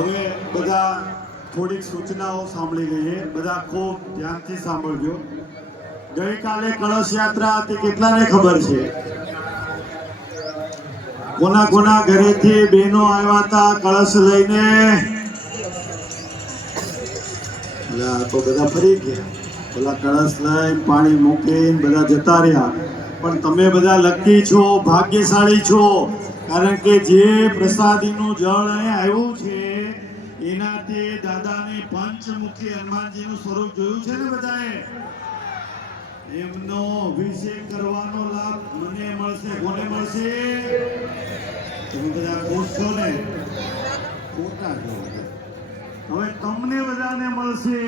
હવે બધા થોડીક સૂચનાઓ સાંભળી લઈએ, બધા ખૂબ ધ્યાનથી સાંભળજો. ગઈકાલે કળશ યાત્રા હતી, કેટલાને ખબર છે? કોના કોના ઘરેથી બહેનો આવ્યા હતા કળશ લઈને? તો બધા ફરી ગયા, પેલા કળશ લઈને પાણી મૂકીને બધા જતા રહ્યા. પણ તમે બધા લકી છો, ભાગ્યશાળી છો, કારણ કે જે પ્રસાદીનું જળ અહીંયા આવ્યું છે એનાથી દાદાની પંચમુખી હનુમાનજીનું સ્વરૂપ જોયું છે ને બધાએ? એમનો અભિષેક કરવાનો લાભ મને મળશે. કોને મળશે? તમે બધા ખુશ છો ને? ખોટા છો. હવે તમને બધાને મળશે.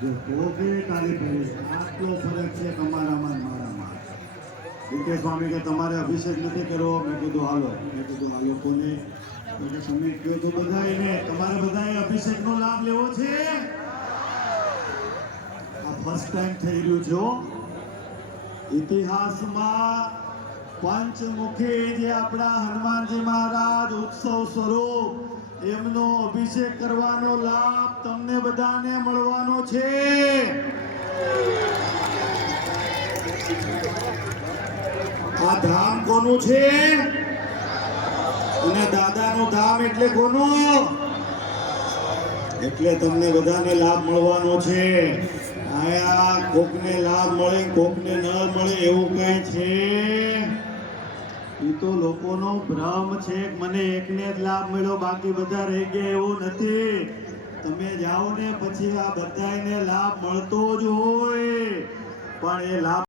જો કોકે તારી ભરી આટલો ફરક છે તમારામાં ને મારામાં. વિકે સ્વામી કે તમારે અભિષેક નથી કરવો. મેં કીધું હાલો. કોને? કે તમે કહો તો બધાને, તમારે બધાએ અભિષેકનો લાભ લેવો છે. આ ફર્સ્ટ ટાઈમ થઈ રહ્યું છે. ઇતિહાસમાં પંચમુખી જે આપણા હનુમાનજી મહારાજ ઉત્સવ સ્વરૂપ એમનો અભિષેક કરવાનો લાભ તમને બધાને મળવાનો છે. આ ધામ કોનું છે? અને દાદાનું ધામ એટલે કોનું? એટલે તમને બધાને લાભ મળવાનો છે. આયા કોકને લાભ મળે, કોકને ન મળે એવું કઈ છે? એ તો લોકોનો ભ્રમ છે. મને એકને જ લાભ મળ્યો, બાકી બધા રહી ગયા એવું નથી. તમે જાઓ ને પછી આ બધાને લાભ મળતો જ હોય, પણ એ લાભ